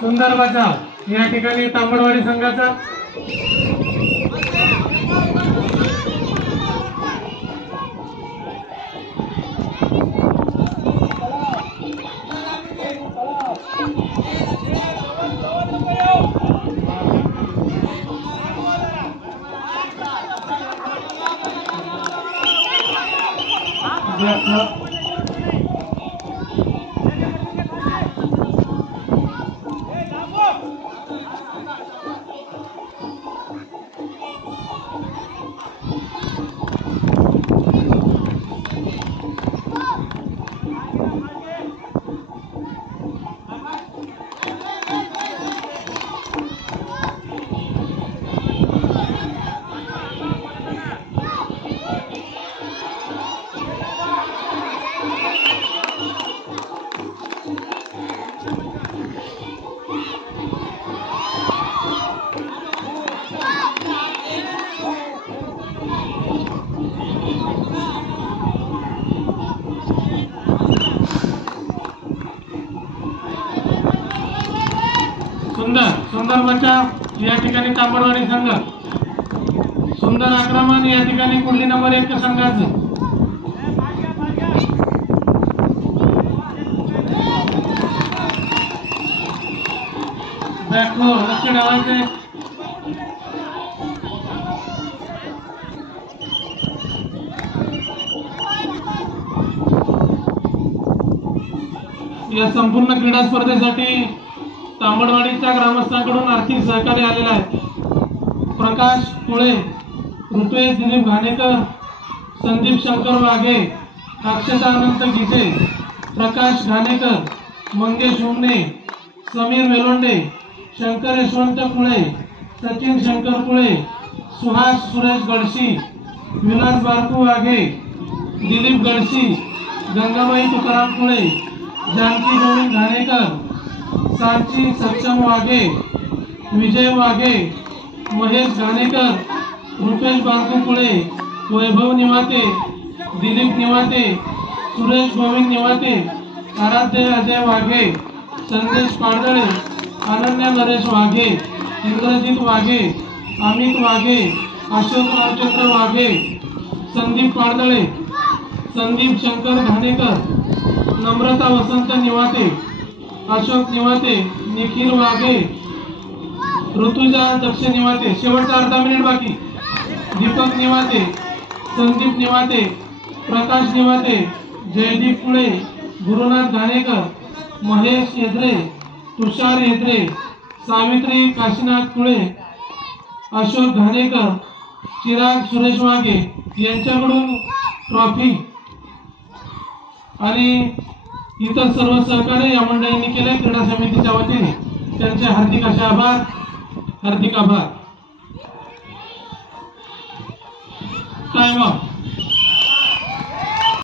सुंदर बचाव या ठिकाणी तांबडवाडी संघाचा सुंदर बचाव या ठिकाणी तांबडवाडी संघ सुंदर आक्रमण या ठिकाणी कुर्ली नंबर 1 संघाचं बॅकलो लक्ष ठेवायचे या संपूर्ण क्रीडा स्पर्धेसाठी तांबडवाडीच्या ग्रामस्थांकडून आर्थिक सहकार्य आलेला आहे। प्रकाश कुळे, रुपेश दिलीप घाणेकर, संदीप शंकर वाघे, अक्षता अनंत गिजे, प्रकाश घाणेकर, मंगेश उमने, समीर वेलोंडे, शंकर यशवंत कुळे, सचिन शंकर कुळे, सुहास सुरेश गडशी, विलास बारकू वाघे, दिलीप गडशी, गंगाबाई तुकाराम कुळे, जानकी गोविंद घाणेकर, सांची सक्षम वाघे, विजय वाघे, महेश घाणेकर, रुपेश बारकू कुळे, वैभव निवाते, दिलीप निवाते, सुरेश गोविंद निवाते, आराध्य अजय वाघे, संदेश पाडदळे, अनन्या नरेश वाघे, इंद्रजित वाघे, अमित वाघे, अशोक रामचंद्र वाघे, संदीप पाडदळे, संदीप शंकर घाणेकर, नम्रता वसंत निवाते, अशोक निवाते, निखिल वाघे, ऋतुजा दक्ष निवाते, शेवटचा अर्धा मिनिट बाकी, दीपक निवाते, संदीप निवाते, प्रकाश निवाते, जयदीप कुळे, गुरुनाथ घाणेकर, महेश येद्रे, तुषार येद्रे, सावित्री काशीनाथ कुळे, अशोक घाणेकर, चिराग सुरेश वाघे यांच्याकडून ट्रॉफी आणि इतर सर्व सहकार्य या मंडळींनी केले क्रीडा समितीच्या वतीने त्यांचे हार्दिक असे आभार। Time of.